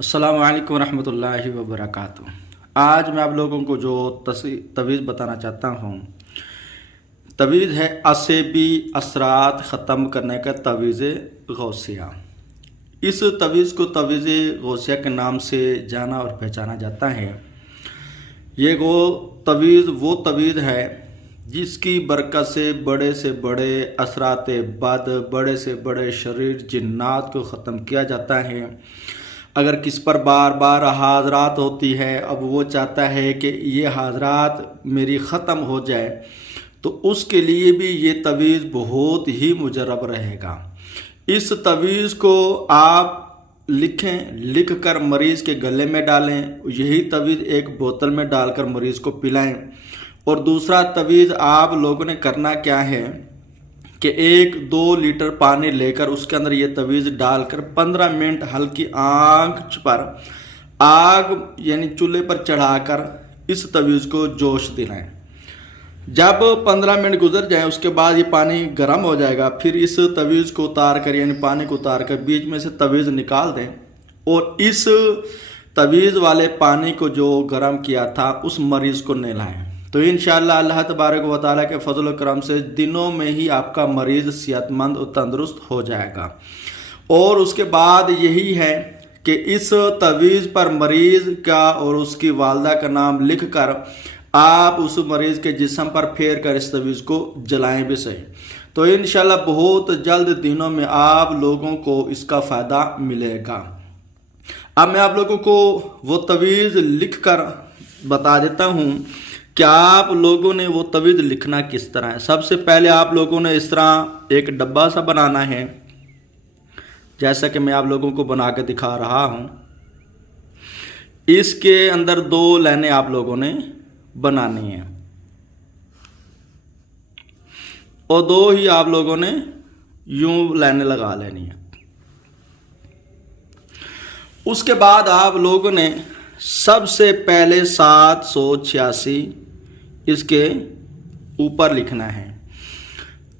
السلام علیکم ورحمۃ اللہ وبرکاتہ۔ آج میں آپ لوگوں کو جو تویز بتانا چاہتا ہوں، تویز ہے عصبی اثرات ختم کرنے کا تویز غوثیہ۔ اس تویز کو تویز غوثیہ کے نام سے جانا اور پہچانا جاتا ہے۔ یہ وہ تویز ہے جس کی برکت سے بڑے اثرات بد، بڑے سے بڑے شریر جنات کو ختم کیا جاتا ہے۔ اگر کس پر بار بار حاضرات ہوتی ہے، اب وہ چاہتا ہے کہ یہ حاضرات میری ختم ہو جائے، تو اس کے لیے بھی یہ تویز بہت ہی مجرب رہے گا۔ اس تویز کو آپ لکھ کر مریض کے گلے میں ڈالیں، یہی تویز ایک بوتل میں ڈال کر مریض کو پلائیں۔ اور دوسرا تویز آپ لوگوں نے کرنا کیا ہے کہ 1-2 لیٹر پانی لے کر اس کے اندر یہ تویز ڈال کر 15 منٹ ہلکی آنچ پر آگ یعنی چولہے پر چڑھا کر اس تویز کو جوش دلائیں۔ جب 15 منٹ گزر جائیں اس کے بعد یہ پانی گرم ہو جائے گا، پھر اس تویز کو اتار کر یعنی پانی کو اتار کر بیچ میں سے تویز نکال دیں اور اس تویز والے پانی کو جو گرم کیا تھا اس مریض کو نہلائیں۔ تو انشاءاللہ اللہ تبارک و تعالیٰ کے فضل و کرم سے دنوں میں ہی آپ کا مریض صحت مند اور تندرست ہو جائے گا۔ اور اس کے بعد یہی ہے کہ اس تویز پر مریض کا اور اس کی والدہ کا نام لکھ کر آپ اس مریض کے جسم پر پھیر کر اس تویز کو جلائیں بھی صحیح۔ تو انشاءاللہ بہت جلد دنوں میں آپ لوگوں کو اس کا فائدہ ملے گا۔ اب میں آپ لوگوں کو وہ تویز لکھ کر بتا دیتا ہوں کہ آپ لوگوں نے وہ تویز لکھنا کس طرح ہے۔ سب سے پہلے آپ لوگوں نے اس طرح ایک ڈبہ سا بنانا ہے، جیسا کہ میں آپ لوگوں کو بنا کے دکھا رہا ہوں۔ اس کے اندر 2 لائنیں آپ لوگوں نے بنانی ہیں اور 2 ہی آپ لوگوں نے یوں لائنیں لگا لینی ہیں۔ اس کے بعد آپ لوگوں نے سب سے پہلے 786 اس کے اوپر لکھنا ہے۔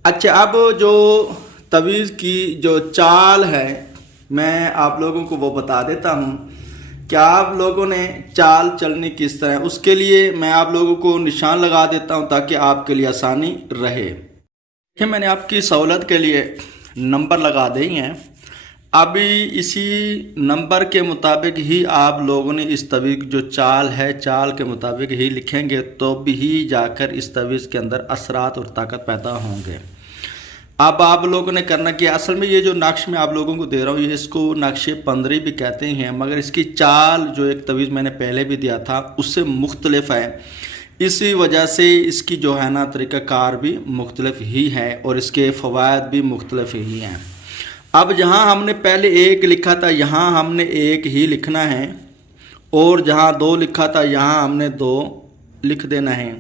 اچھا، اب جو تویز کی جو چال ہے میں آپ لوگوں کو وہ بتا دیتا ہوں کہ آپ لوگوں نے چال چلنی کس طرح ہے۔ اس کے لیے میں آپ لوگوں کو نشان لگا دیتا ہوں تاکہ آپ کے لیے آسانی رہے۔ میں نے آپ کی سہولت کے لیے نمبر لگا دے ہیں، ابھی اسی نمبر کے مطابق ہی آپ لوگوں نے اس تویز جو چال ہے چال کے مطابق ہی لکھیں گے تو بھی جا کر اس تویز کے اندر اثرات اور طاقت پیدا ہوں گے۔ اب آپ لوگوں نے کرنا کیا، اصل میں یہ جو نقش میں آپ لوگوں کو دے رہا ہوں یہ اس کو نقش پندری بھی کہتے ہیں، مگر اس کی چال جو ایک تویز میں نے پہلے بھی دیا تھا اس سے مختلف ہے، اسی وجہ سے اس کی جو ہے نا طریقہ کار بھی مختلف ہی ہے اور اس کے فوائد بھی مختلف ہی ہیں۔ اب جہاں ہم نے پہلے 1 لکھا تھا یہاں ہم نے 1 ہی لکھنا ہے، اور جہاں 2 لکھا تھا یہاں ہم نے 2 لکھ دینا ہے،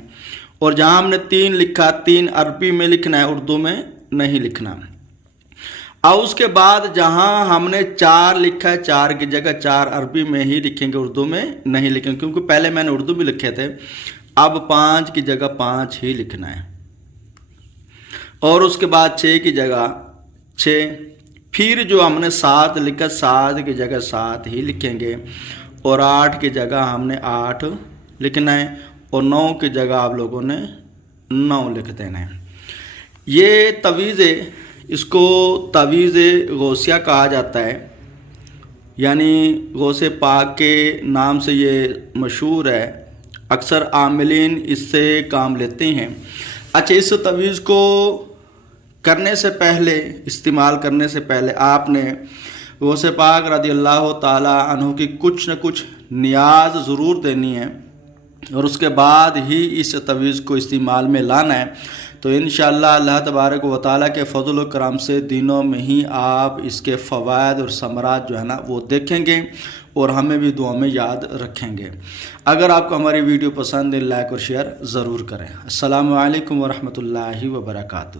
اور جہاں ہم نے 3 لکھا 3 عربی میں لکھنا ہے، اردو میں نہیں لکھنا۔ اور اس کے بعد جہاں ہم نے 4 لکھا ہے 4 کی جگہ 4 عربی میں ہی لکھیں گے، اردو میں نہیں لکھیں گے، کیونکہ پہلے میں نے اردو بھی لکھے تھے۔ اب 5 کی جگہ 5 ہی لکھنا ہے، اور اس کے بعد 6 کی جگہ 6، پھر جو ہم نے 7 لکھا 7 کی جگہ 7 ہی لکھیں گے، اور 8 کی جگہ ہم نے 8 لکھنا ہے، اور 9 کی جگہ آپ لوگوں نے 9 لکھ دینا ہے۔ یہ تویز اس کو تویز غوثیہ کہا جاتا ہے، یعنی غوث پاک کے نام سے یہ مشہور ہے، اکثر عاملین اس سے کام لیتے ہیں۔ اچھا، اس تویز کو کرنے سے پہلے استعمال کرنے سے پہلے آپ نے غوث پاک رضی اللہ تعالیٰ عنہ کی کچھ نہ کچھ نیاز ضرور دینی ہے، اور اس کے بعد ہی اس تویز کو استعمال میں لانا ہے۔ تو انشاءاللہ اللہ تبارک و تعالیٰ کے فضل و کرم سے دنوں میں ہی آپ اس کے فوائد اور ثمرات جو ہے نا وہ دیکھیں گے اور ہمیں بھی دعا میں یاد رکھیں گے۔ اگر آپ کو ہماری ویڈیو پسند ہے لائک اور شیئر ضرور کریں۔ السلام علیکم ورحمۃ اللہ وبرکاتہ۔